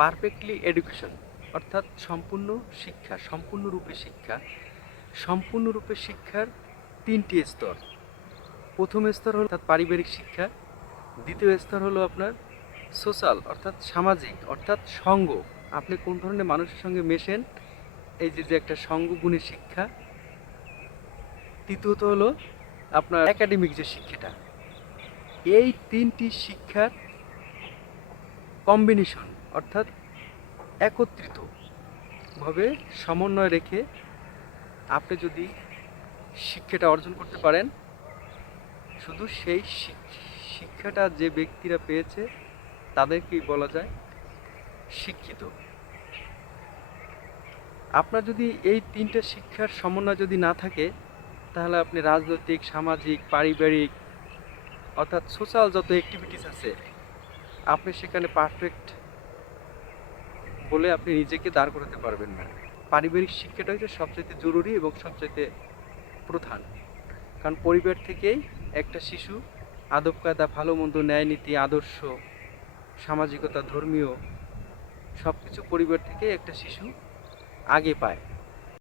Perfectly education অর্থাৎ সম্পূর্ণ শিক্ষা, সম্পূর্ণরূপে শিক্ষার তিনটি স্তর। প্রথম স্তর হলো অর্থাৎ পারিবারিক শিক্ষা, দ্বিতীয় স্তর হলো আপনার সোশ্যাল অর্থাৎ সামাজিক অর্থাৎ সঙ্গ, আপনি কোন ধরনের মানুষের সঙ্গে মেশেন, এই যে একটা সঙ্গগুণের শিক্ষা। তৃতীয়ত হলো আপনার একাডেমিক যে শিক্ষাটা। এই তিনটি শিক্ষার কম্বিনেশন অর্থাৎ একত্রিতভাবে সমন্বয় রেখে আপনি যদি শিক্ষাটা অর্জন করতে পারেন, শুধু সেই শিক্ষাটা যে ব্যক্তিরা পেয়েছে তাদেরকেই বলা যায় শিক্ষিত। আপনার যদি এই তিনটে শিক্ষার সমন্বয় যদি না থাকে, তাহলে আপনি রাজনৈতিক, সামাজিক, পারিবারিক অর্থাৎ সোশ্যাল যত অ্যাক্টিভিটিস আছে, আপনি সেখানে পারফেক্ট বলে আপনি নিজেকে দাঁড় করাতে পারবেন না। পারিবারিক শিক্ষাটা হচ্ছে সবচাইতে জরুরি এবং সবচাইতে প্রধান। কারণ পরিবার থেকেই একটা শিশু আদব কায়দা, ভালো মন্দ, ন্যায় নীতি, আদর্শ, সামাজিকতা, ধর্মীয় সব কিছু পরিবার থেকে একটা শিশু আগে পায়।